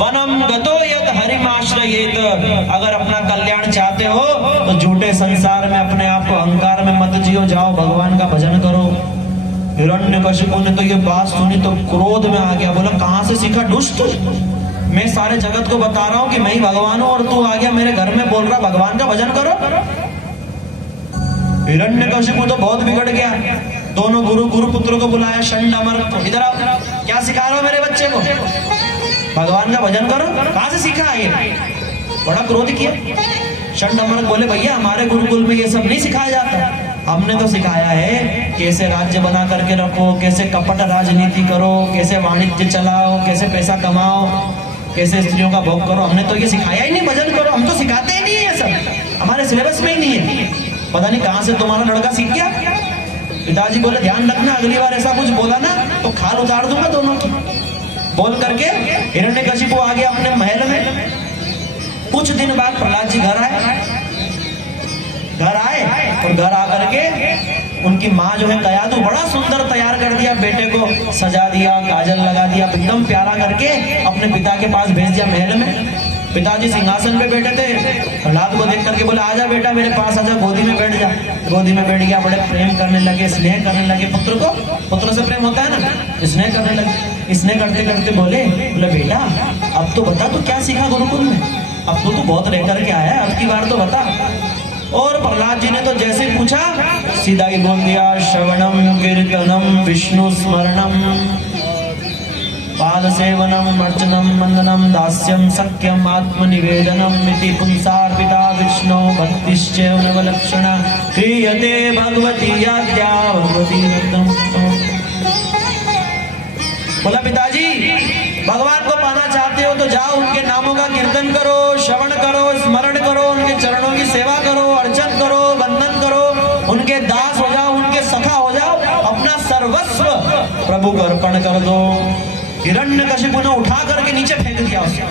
वनम गतो यद हरिमाश्रयेत, अगर अपना कल्याण चाहते हो तो झूठे संसार में अपने आप को अहंकार में मत जियो, जाओ भगवान का भजन करो। हिरण्यकशिपु ने तो ये बात सुनी तो क्रोध में आ गया, बोला कहां से सीखा दुष्ट, मैं सारे जगत को बता रहा हूं कि मैं ही भगवान हूं और तू आ गया मेरे घर में बोल रहा भगवान का भजन करो। हिरण्यकशिपु तो बहुत बिगड़ गया, दोनों गुरु पुत्र को बुलाया, षंड अमर को, इधर आओ, क्या सिखा रहे हो मेरे बच्चे को, भगवान का भजन करो, कहां से सीखा ये? बड़ा क्रोध किया। षंड अमर बोले भैया हमारे गुरुकुल में ये सब नहीं सिखाया जाता, हमने तो सिखाया है कैसे राज्य बना करके रखो, कैसे कपट राजनीति करो, कैसे वाणिज्य चलाओ, कैसे पैसा कमाओ, कैसे स्त्रियों का भोग करो, हमने तो ये सिखाया ही नहीं भजन करो, हम तो सिखाते ही नहीं है, सब हमारे सिलेबस में ही नहीं है, पता नहीं कहां से तुम्हारा लड़का सीख गया। पिताजी बोले ध्यान रखना, अगली बार ऐसा कुछ बोला ना तो खाल उतार दूंगा दोनों की। बोल करके हिरण्यकशिपु आ गया अपने महल में। कुछ दिन बाद प्रहलाद जी घर आए और घर आकर के उनकी माँ जो है कयादू बड़ा सुंदर तैयार कर दिया, बेटे को सजा दिया, काजल लगा दिया, एकदम प्यारा करके अपने पिता के पास भेज दिया महल में। पिताजी सिंहासन पे बैठे थे, प्रहलाद को देख करके बोले आजा बेटा मेरे पास आजा, गोदी में बैठ जा। गोदी में बैठ गया, बड़े प्रेम करने लगे, स्नेह करने लगे, पुत्र से प्रेम होता है ना, स्नेह करने लगे। स्नेह करते करते बोले बेटा अब तो बता तू क्या सीखा गुरुकुल में, अब तो तू बहुत रह करके आया है, अब की बार तो बता। और प्रहलाद जी ने तो जैसे पूछा सीधा ही बोल दिया, श्रवणम कीर्तनम विष्णु स्मरणम पाद सेवनम अर्चनम वंदनम दास्यम सख्यम आत्मनिवेदनम इति पुंसार्पिता विष्णु भक्तिश्चैव नवलक्षणा क्रियते भगवती याज्ञा भगवती नृत्यम। बोला पिताजी भगवान को पाना चाहते हो तो जाओ उनके नामों का कीर्तन करो, श्रवण करो, स्मरण करो, उनके चरणों की सेवा करो, अर्चन करो, वंदन करो, उनके दास हो जाओ, उनके सखा हो जाओ, अपना सर्वस्व प्रभु को अर्पण कर दो। हिरण्यकशिपु ने उठा करके नीचे फेंक दिया उसको।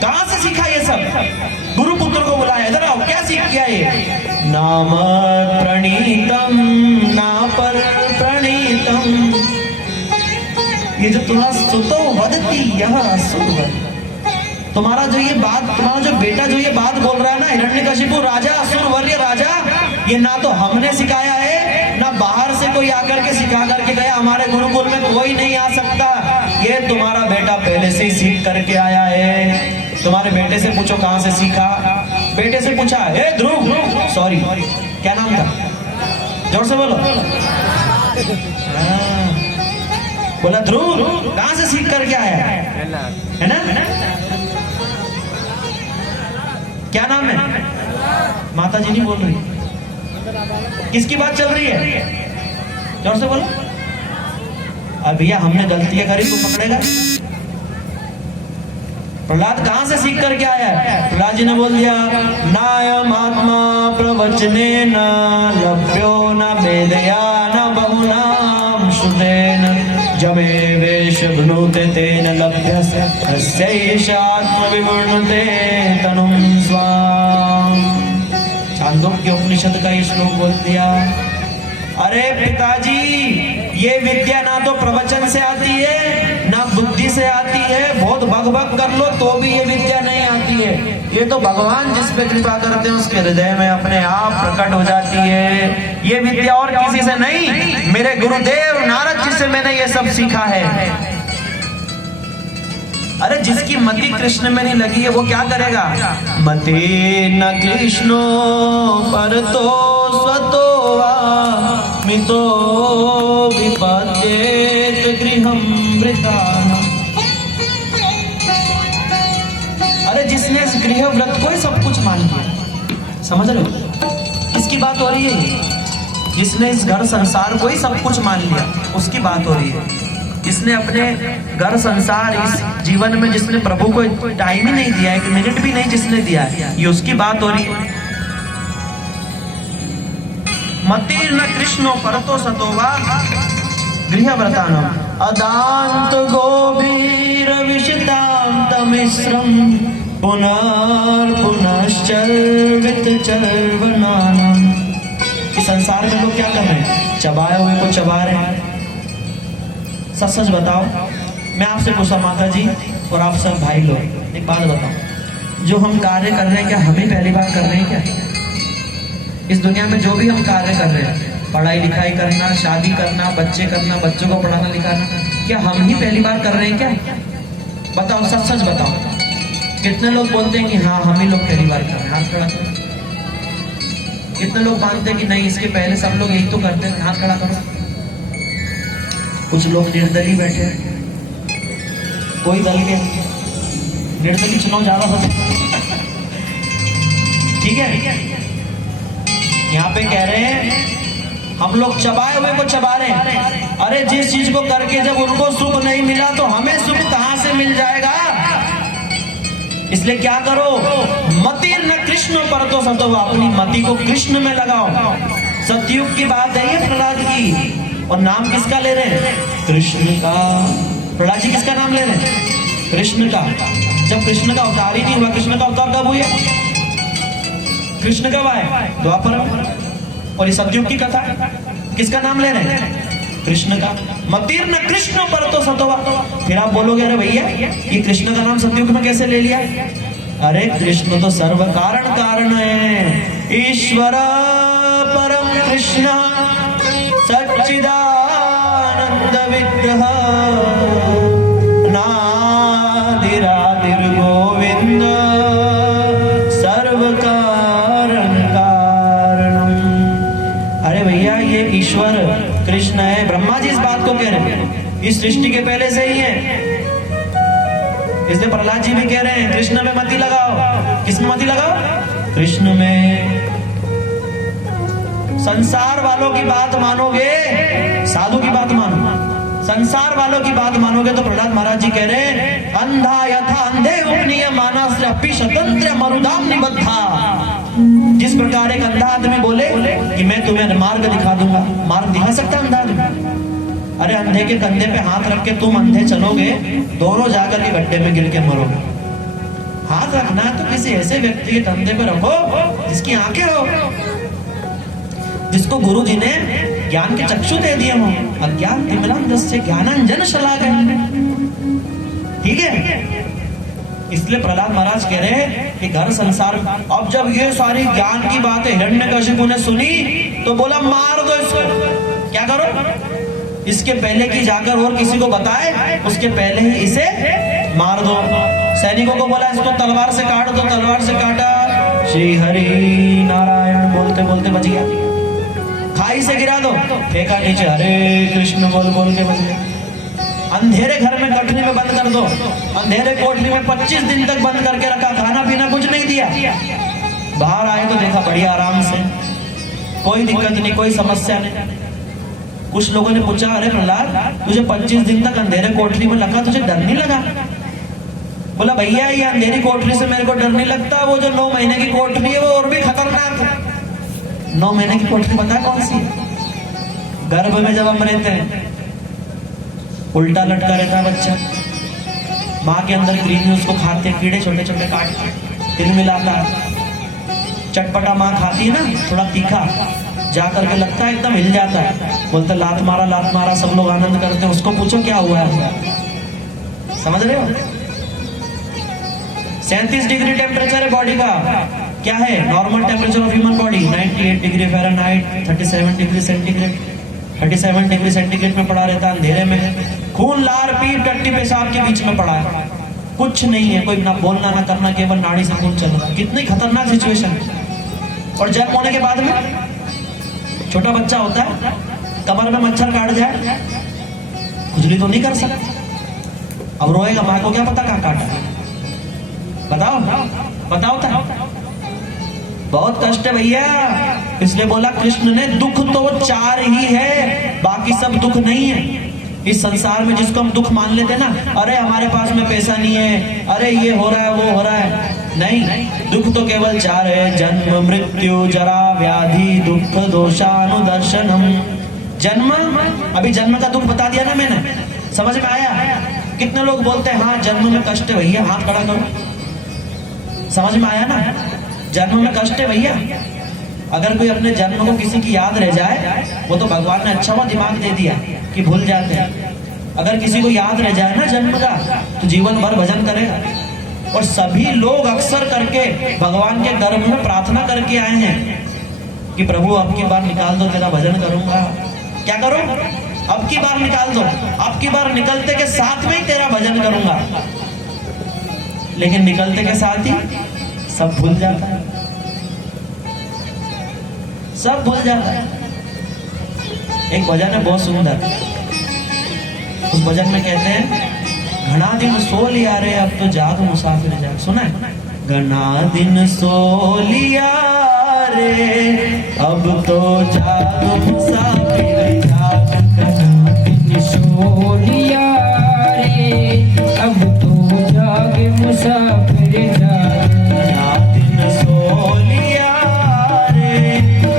कहां से सीखा ये सब? गुरु पुत्र को बुलाया, इधर आओ, क्या सीख गया ये? नाम प्रणीतम ना पर प्रणीतम, ये जो तुम्हारा सुतो वदती यह असुर, तुम्हारा जो ये बात, तुम्हारा जो बेटा जो ये बात बोल रहा है ना हिरण्यकशिपु राजा, असुरवर्य राजा, ये ना तो हमने सिखाया है ना बाहर से कोई आकर के सिखा करके गया, हमारे गुरुकुल में कोई नहीं आ सकता, ये तुम्हारा बेटा पहले से ही सीख करके आया है। तुम्हारे बेटे से पूछो कहां से सीखा। बेटे से पूछा, हे ध्रुव, सॉरी क्या नाम था, जोर से बोलो। बोला ध्रुव कहां से सीख करके आया है ना? क्या नाम है? माता जी नहीं बोल रही, किसकी बात चल रही है? जोर से बोलो। अब भैया हमने गलतियां करी तो पकड़ेगा। प्रहलाद कहां से सीख करके आया है? प्रहलाद जी ने बोल दिया, नायम आत्मा प्रवचने न लभ्यो न वेदया न बहुनाम श्रुतेन जमे वेश भ्नुते तेन लभ्यस्य तस्यैष आत्मविवर्णते तनुं स्वाम। छांदोग्य उपनिषद का ये श्लोक बोल दिया। अरे पिताजी ये विद्या ना तो प्रवचन से आती है ना बुद्धि से आती है, बहुत भग कर लो तो भी ये विद्या नहीं आती है, ये तो भगवान जिस पे कृपा करते हैं उसके हृदय में अपने आप प्रकट हो जाती है। ये विद्या और किसी से नहीं, मेरे गुरुदेव नारद जी से मैंने ये सब सीखा है। अरे जिसकी मति कृष्ण में नहीं लगी है वो क्या करेगा? मति न कृष्णो परतो स्वतो मितो विपद्येत गृहं वृतानम्। अरे जिसने इस गृह व्रत को ही सब कुछ मान लिया, समझ लो किसकी बात हो रही है? जिसने इस घर संसार को ही सब कुछ मान लिया उसकी बात हो रही है। जिसने अपने घर संसार इस जीवन में जिसने प्रभु को टाइम ही नहीं दिया, एक मिनट भी नहीं जिसने दिया है, ये उसकी बात हो रही है। मतिर्न कृष्णो परतो सतोवा गृहव्रतानम अदांत गोभीर विशिताम तमिश्रम पुनश्चर्वित चर्वनानम। इस संसार में लोग क्या कर रहे हैं? चबाए हुए को चबा रहे हैं। सच सच बताओ, मैं आपसे कुशा माता जी और आप सब भाई लोग, एक बात बताओ, जो हम कार्य कर रहे हैं क्या हम ही पहली बार कर रहे हैं क्या? इस दुनिया में जो भी हम कार्य कर रहे हैं, पढ़ाई लिखाई करना, शादी करना, बच्चे करना, बच्चों को पढ़ाना लिखाना, क्या हम ही पहली बार कर रहे हैं क्या? बताओ, सच सच बताओ। कितने लोग बोलते हैं कि हाँ हम ही लोग पहली बार कर रहे हैं? हाथ खड़ा करो। कितने लोग मानते हैं कि नहीं इसके पहले सब लोग यही तो करते हैं? हाथ खड़ा करो। कुछ लोग निर्दलीय बैठे हैं, कोई दल के निर्दलीय चुनाव ज्यादा होता है, ठीक है? यहाँ पे कह रहे हैं हम लोग चबाए हुए को चबा रहे हैं। अरे जिस चीज को करके जब उनको सुख नहीं मिला तो हमें सुख कहां से मिल जाएगा? इसलिए क्या करो, मतिर न कृष्ण पर तो सतो, अपनी मति को कृष्ण में लगाओ। सतयुग की बात है ये प्रहलाद की, और नाम किसका ले रहे हैं? कृष्ण का। प्रहलाद जी किसका नाम ले रहे हैं? कृष्ण का। जब कृष्ण का अवतार ही नहीं हुआ, कृष्ण का अवतार कब हुआ? कृष्ण कब आए? द्वापर। और ये सतयुग की कथा, किसका नाम ले रहे हैं? कृष्ण का। मतिर न कृष्ण पर तो सतवा। फिर आप बोलोगे अरे भैया ये कृष्ण का नाम सतयुग में कैसे ले लिया? अरे कृष्ण तो सर्व कारण कारण है। ईश्वर परम कृष्ण सच्चिदानंद विग्रह नादिरादिर गोविंद सर्व कारण कारणम। अरे भैया ये ईश्वर कृष्ण है। ब्रह्मा जी इस बात को कह रहे हैं, इस सृष्टि के पहले से ही है। इसलिए प्रहलाद जी भी कह रहे हैं कृष्ण में मति लगाओ। किस में मति लगाओ? कृष्ण में। संसार वालों की बात मानोगे, साधु की बात मानो। संसार वालों की बात मानोगे तो प्रहलाद महाराज जी कह रहे हैं अंधा यथा अंधे उपनीय मानस अपि स्वतंत्र मरुदाम निबद्धा। जिस प्रकार एक अंधा आदमी बोले कि मैं तुम्हें मार्ग दिखा दूंगा, मार्ग दिखा सकता अंधा आदमी? अरे अंधे के कंधे पे हाथ रख के तुम अंधे चलोगे, दोनों जाकर के गड्ढे में गिर के मरोगे। हाथ रखना है तो किसी ऐसे व्यक्ति के कंधे पे रखो जिसकी आंखें हो, जिसको गुरु जी ने ज्ञान के चक्षु दे दिए हो। अज्ञान तिमिरांधस्य ज्ञानांजन शलाकया। ठीक है? इसलिए प्रहलाद महाराज कह रहे हैं कि घर संसार। अब जब ये सारी ज्ञान की बातें हिरण्यकशिपु ने सुनी तो बोला मार दो इसको। क्या करो? इसके पहले कि जाकर और किसी को बताए, उसके पहले ही इसे मार दो। सैनिकों को बोला इसको तलवार से काट दो। तलवार से काटा, श्री हरि नारायण बोलते बोलते बच गया। खाई से गिरा दो, फेंका नीचे, हरे कृष्ण बोल बोल के बच गया। अंधेरे घर में कटनी में बंद कर दो, अंधेरे कोठरी में 25 दिन तक बंद करके रखा, खाना पीना कुछ नहीं दिया। बाहर आए तो देखा बढ़िया आराम से, कोई दिक्कत नहीं, कोई समस्या नहीं। कुछ लोगों ने पूछा अरे प्रहलाद तुझे 25 दिन तक अंधेरे कोठरी में रखा, तुझे डर नहीं लगा? बोला भैया ये अंधेरी कोठरी से मेरे को डर नहीं लगता, वो जो 9 महीने की कोठरी है वो और भी खतरनाक है। 9 महीने की कोठरी पता है कौन सी है? गर्भ में जब हम रहते हैं उल्टा लटका रहता है बच्चा, माँ के अंदर कृमि उसको खाते, कीड़े छोटे छोटे काट तिल मिलाता है, चटपटा माँ खाती है ना, थोड़ा तीखा, जा करके लगता है एकदम हिल जाता है, बोलते लात मारा, सब लोग आनंद करते हैं। उसको पूछो क्या हुआ है, समझ रहे हो? 37 डिग्री टेम्परेचर है बॉडी का। क्या है normal temperature of human body? 98 degree Fahrenheit, 37 degree centigrade. 37 degree centigrade में पड़ा रहता है अंधेरे में। खून लार पीप टट्टी पेशाब के बीच में पड़ा है, कुछ नहीं है, कोई ना बोलना ना करना, केवल नाड़ी से खून चल रहा है। कितनी खतरनाक सिचुएशन। और जन्म होने के बाद में छोटा बच्चा होता है, कमर में मच्छर काट जाए, खुजली तो नहीं कर सकता, अब रोएगा, माँ को क्या पता कहाँ काटा। बताओ था बहुत कष्ट है भैया। इसलिए बोला कृष्ण ने दुख तो 4 ही है, बाकी सब दुख नहीं है। इस संसार में जिसको हम दुख मान लेते ना, अरे हमारे पास में पैसा नहीं है, अरे ये हो रहा है वो हो रहा है, नहीं, दुख तो केवल 4 है। जन्म मृत्यु जरा व्याधि दुख दोषानुदर्शनम। जन्म, अभी जन्म का दुख बता दिया ना मैंने, समझ में आया? कितने लोग बोलते हैं हाँ जन्म में कष्ट है भैया, हाथ खड़ा करो। समझ में आया ना? जन्म में कष्ट है भैया। अगर कोई अपने जन्म को किसी की याद रह जाए, वो तो भगवान ने अच्छा हुआ दिमाग दे दिया कि भूल जाते हैं। अगर किसी को याद रह जाए ना जन्म का तो जीवन भर भजन करेगा। और सभी लोग अक्सर करके भगवान के गर्भ में प्रार्थना करके आए हैं कि प्रभु अब की बार निकाल दो, तेरा भजन करूंगा। क्या करो? अब की बार निकाल दो, अब की बार निकलते के साथ में ही तेरा भजन करूंगा। लेकिन निकलते के साथ ही सब भूल जाता है, सब भूल जाता है। एक भजन है बहुत सुंदर, उस भजन में कहते हैं घना दिन सो लिया रे अब तो जाग मुसाफिर जाग। सुना है? घना दिन सो लिया रे अब तो जाग मुसाफिर जाग। घना दिन सो लिया रे अब तो जाग मुसाफिर जाग। घना दिन सो लिया रे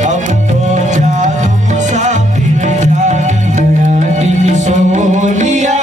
अब तो जाग मुसाफिर जाग। घना दिन सो लिया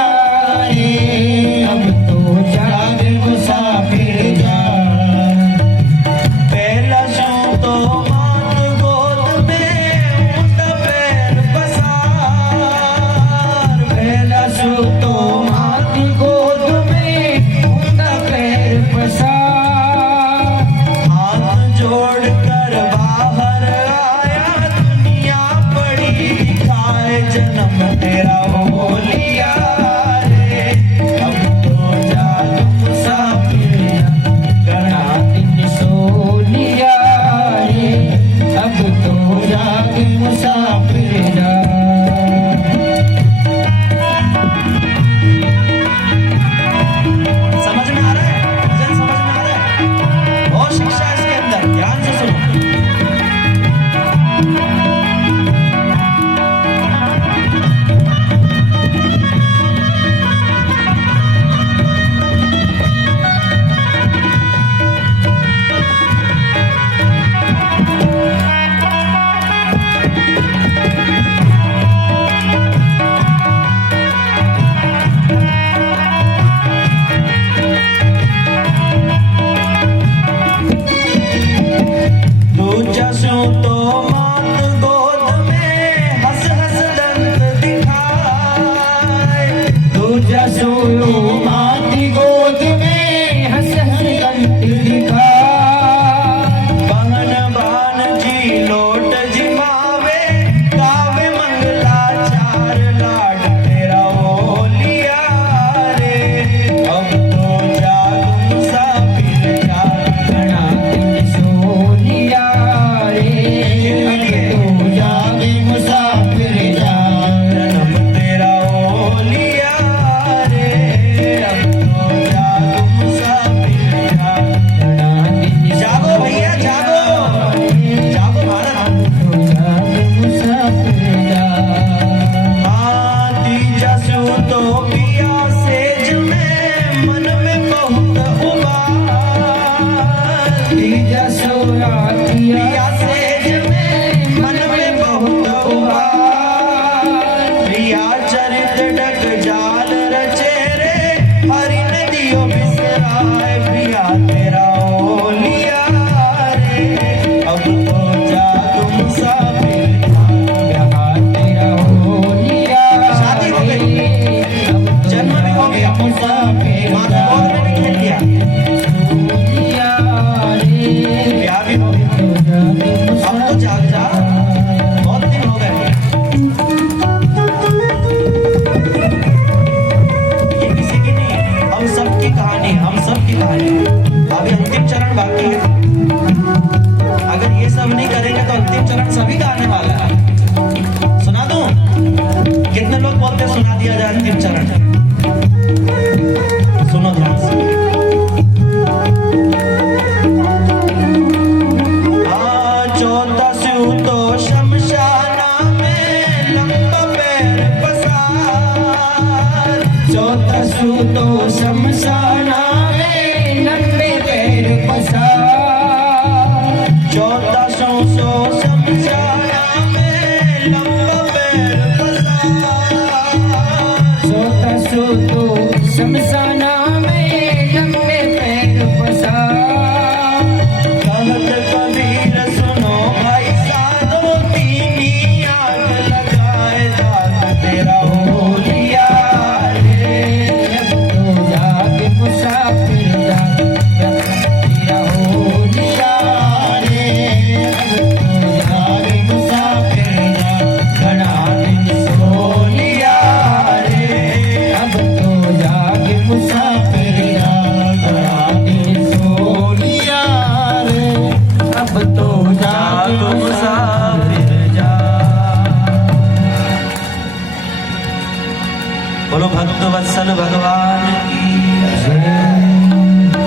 भगवान की।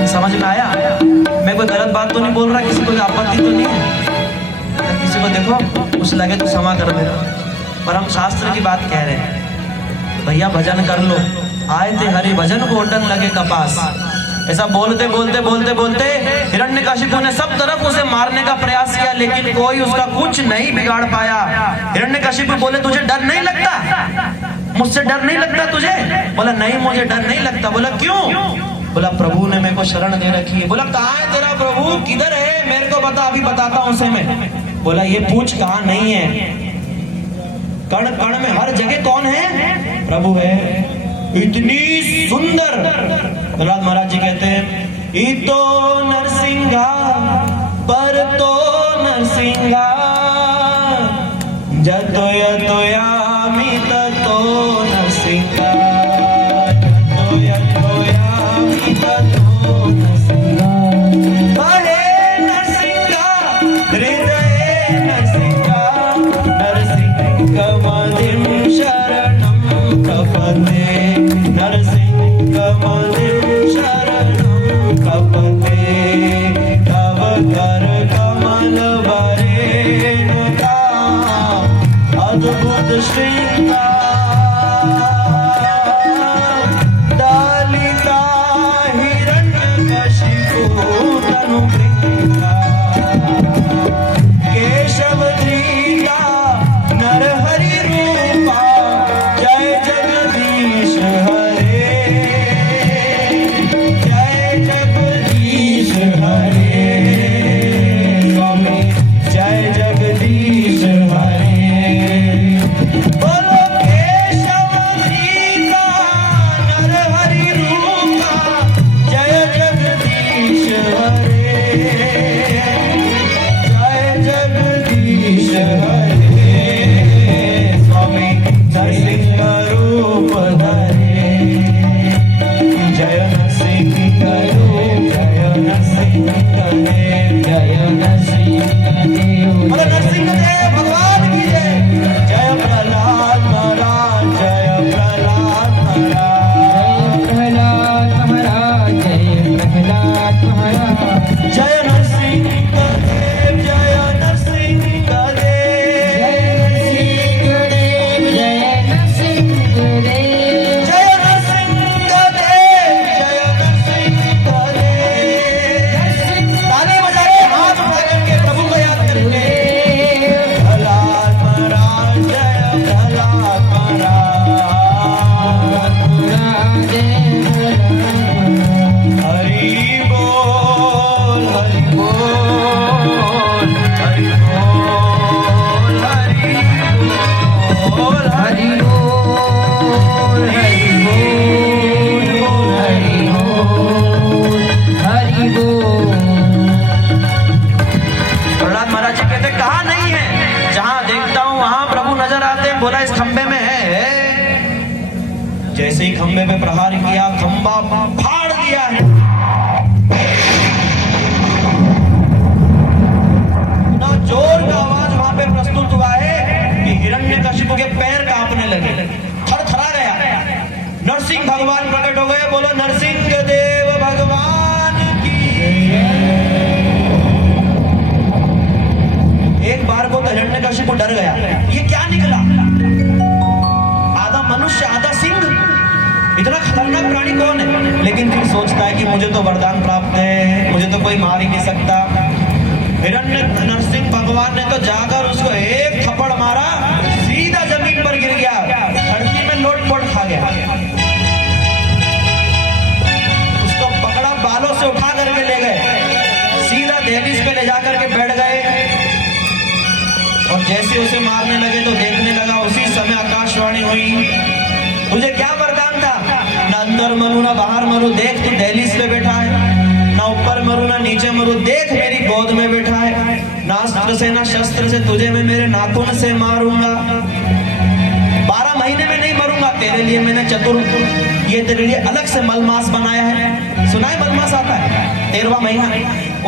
समझ में आया? मैं कोई गलत बात तो नहीं बोल रहा, किसी को आपत्ति तो नहीं है? किसी को देखो कुछ लगे तो क्षमा कर देना, पर हम शास्त्र की बात कह रहे हैं। भैया भजन कर लो, आए थे हरि भजन को ओटन लगे कपास। ऐसा बोलते बोलते बोलते बोलते हिरण्यकशिपु ने सब तरफ उसे मारने का प्रयास किया, लेकिन कोई उसका कुछ नहीं बिगाड़ पाया। हिरण्यकशिपु बोले तुझे डर नहीं लगता? मुझसे डर नहीं लगता तुझे? बोला नहीं मुझे डर नहीं लगता। बोला क्यों? बोला प्रभु ने मेरे को शरण दे रखी है। बोला कहाँ है तेरा प्रभु, किधर है, मेरे को बता, अभी बताता हूं उसे मैं। बोला ये पूछ कहाँ नहीं है, कण कण में हर जगह कौन है? प्रभु है। इतनी सुंदर प्रहलाद महाराज जी कहते हैं इतो नरसिंहा पर तो नरसिंहा जतो यतो यामि ततो नरसिंहा जतो यतो यामि ततो नरसिंहा हरे नरसिंहा हृदय नरसिंहा नरसिंहमदिं शरणं प्रपद्ये नरसिंहमदिं शरणं प्रपद्ये तव कर कमल वरेण्यता अद्भुत श्रृंगार दलिता हिरण्यकशिपु तनुभृंगा केशव धृता नरहरि रूपा जय जगदीश हरे जय जगदीश हरे स्वामी जय जगदीश हरे। बोलो केशव धृता नरहरि रूपा जय जगदीश हरे जय जगदीश हरे स्वामी नरसिंह रूप धरे जय नरसिंह रूप जय नरसिंह देव जय नरसिंह देव बोलो नरसिंह देव भगवान की जय। जय प्रहलाद महाराज जय प्रहलाद महाराज जय प्रहलाद महाराज जय नरसिंह देव जय नरसिंह देव जय नरसिंह देव जय नरसिंह देव जय नरसिंह देव। ताली बजाए हाथ उठा करके प्रभु को याद करके प्रहलाद महाराज जय प्रहलाद महाराज हरि बोल हरि बोल हरि बोल हरि बोल हरि हरि बोल हरि बोल हरि बोल। प्रहलाद महाराज जी कहते कहाँ नहीं है, जहां देखता हूं वहां प्रभु नजर आते हैं। बोला इस खंबे में है। जैसे ही खंबे पे प्रहार किया खंबा फाड़ दिया है। ना जोर का आवाज वहां पे प्रस्तुत हुआ है कि हिरण्यकशिपु के पैर कांपने लगे, थरथरा गया। नरसिंह भगवान प्रकट हो गए। बोलो नरसिंह देव भगवान की। एक बार को तो हिरण्यकशिपु डर गया, ये क्या निकला? आधा मनुष्य आधा सिंह, इतना खतरनाक प्राणी कौन है? लेकिन फिर सोचता है कि मुझे तो वरदान प्राप्त है, मुझे तो कोई मार ही नहीं सकता। नरसिंह भगवान ने तो जाकर उसको एक थप्पड़ मारा, सीधा जमीन पर गिर गया, धरती में लोट-पोट खा गया। उसको पकड़ा, बालों से उठा करके ले गए, सीधा दहलीज पे ले जाकर के बैठ गए। और जैसे उसे मारने लगे तो देखने लगा, उसी समय आकाशवाणी हुई, तुझे क्या वरदान था? ना अंदर मरू ना बाहर मरू, देख तू दहलीज पे बैठा है, ना ऊपर मरू ना नीचे मरू, देख मेरी गोद में बैठा है। ना अस्त्र से ना शस्त्र से तुझे मैं मेरे नाखून से मारूंगा, 12 महीने में नहीं मरूंगा। तेरे लिए मैंने ये तेरे लिए अलग से मलमास बनाया है। सुना है मलमास आता है 13वां महीना,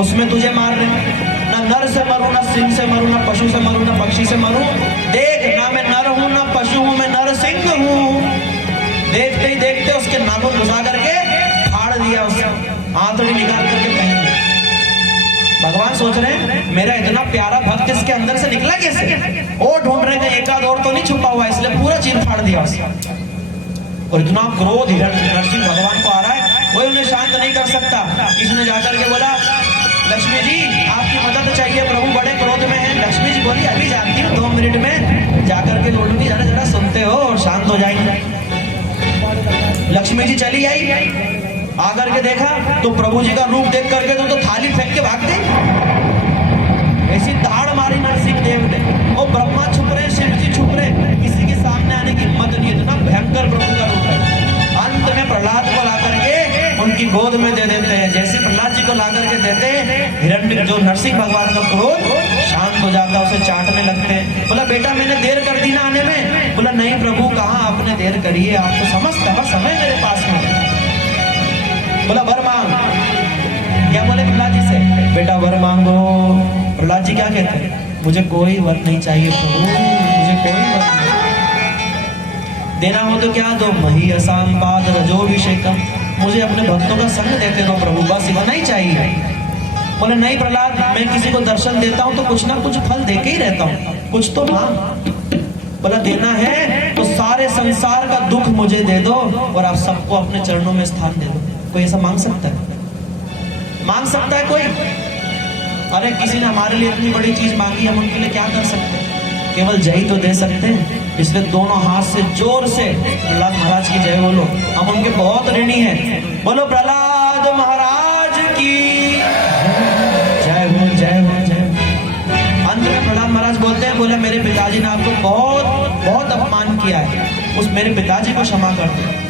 उसमें तुझे मार रहे। ना नर से मरू, ना सिंह से मरू, ना पशु से मरू, ना पक्षी से मरू। देख ना मैं नर हूं ना पशु हूं, मैं नरसिंह हूं। देखते ही देखते उसके नाखून घुसा करके फाड़ दिया, उससे आंतड़ी निकाल करके फेंक दिया। भगवान सोच रहे हैं मेरा इतना प्यारा भक्त इसके अंदर से निकला कैसे, और ढूंढ रहे हैं एक आध और तो नहीं छुपा हुआ, इसलिए पूरा चीर फाड़ दिया उसका। और इतना क्रोध नरसिंह भगवान को आ रहा है, कोई उन्हें शांत नहीं कर सकता। किसी ने जाकर के बोला लक्ष्मी जी आपकी मदद चाहिए, प्रभु बड़े क्रोध में हैं। लक्ष्मी जी बोली अभी जाती हूँ 2 मिनट में, जाकर के बोलूंगी जरा जरा सुनते हो और शांत हो जाएंगे। लक्ष्मी जी चली आई, आकर के देखा तो प्रभु जी का रूप देख करके तो थाली फेंक के भाग गई। ऐसी दाढ़ मारी नरसिंह देव ने, और ब्रह्मा छुप रहे, शिव जी छुप रहे, किसी के सामने आने की हिम्मत नहीं। इतना भयंकर प्रभु का रूप है। अंत में प्रहलाद को ला करके उनकी गोद में दे देते हैं। जैसे प्रहलाद जी को ला करके देते हैं, हिरण्य जो नरसिंह भगवान का क्रोध शांत हो जाता है, उसे चाटने लगते हैं। बोला बेटा मैंने देर कर दी ना आने में। बोला नहीं प्रभु कहाँ आपने देर करी है, आप तो समझते हर समय मेरे पास में। बोला वर मांग। क्या बोले प्रहलाद जी से, बेटा वर मांगो। प्रहलाद जी क्या कहते हैं, मुझे कोई वर नहीं चाहिए प्रभु, मुझे कोई वर नहीं। देना हो तो क्या दो, मही असान पाद रजोभिषेकम, मुझे अपने भक्तों का संग देते रहो प्रभु, बस इतना ही चाहिए। बोले नहीं प्रहलाद मैं किसी को दर्शन देता हूँ तो कुछ ना कुछ फल देके ही रहता हूँ, कुछ तो मांग। बोला देना है तो सारे संसार का दुख मुझे दे दो और आप सबको अपने चरणों में स्थान दे दो। कोई ऐसा मांग सकता है? मांग सकता है कोई? अरे किसी ने हमारे लिए इतनी बड़ी चीज मांगी, हम उनके लिए क्या कर सकते हैं? केवल जय तो दे सकते हैं। इसलिए दोनों हाथ से जोर से प्रहलाद महाराज की जय बोलो, हम उनके बहुत ऋणी हैं। बोलो प्रहलाद महाराज की जय हो, जय हो, जय हो। अंत में प्रहलाद महाराज बोलते हैं, बोले मेरे पिताजी ने आपको बहुत बहुत अपमान किया है, उस मेरे पिताजी को क्षमा कर दो।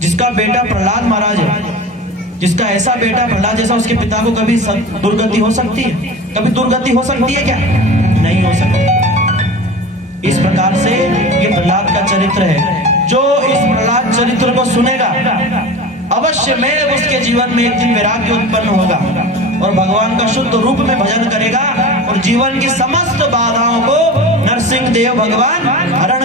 जिसका बेटा प्रहलाद महाराज है, जिसका ऐसा बेटा प्रहलाद जैसा, उसके पिता को कभी दुर्गति हो सकती है? कभी दुर्गति हो सकती है क्या? नहीं हो सकती। इस प्रकार से ये प्रहलाद का चरित्र है। जो इस प्रहलाद चरित्र को सुनेगा अवश्य में उसके जीवन में एक दिन वैराग्य उत्पन्न होगा और भगवान का शुद्ध रूप में भजन करेगा और जीवन की समस्त बाधाओं को नरसिंह देव भगवान हरण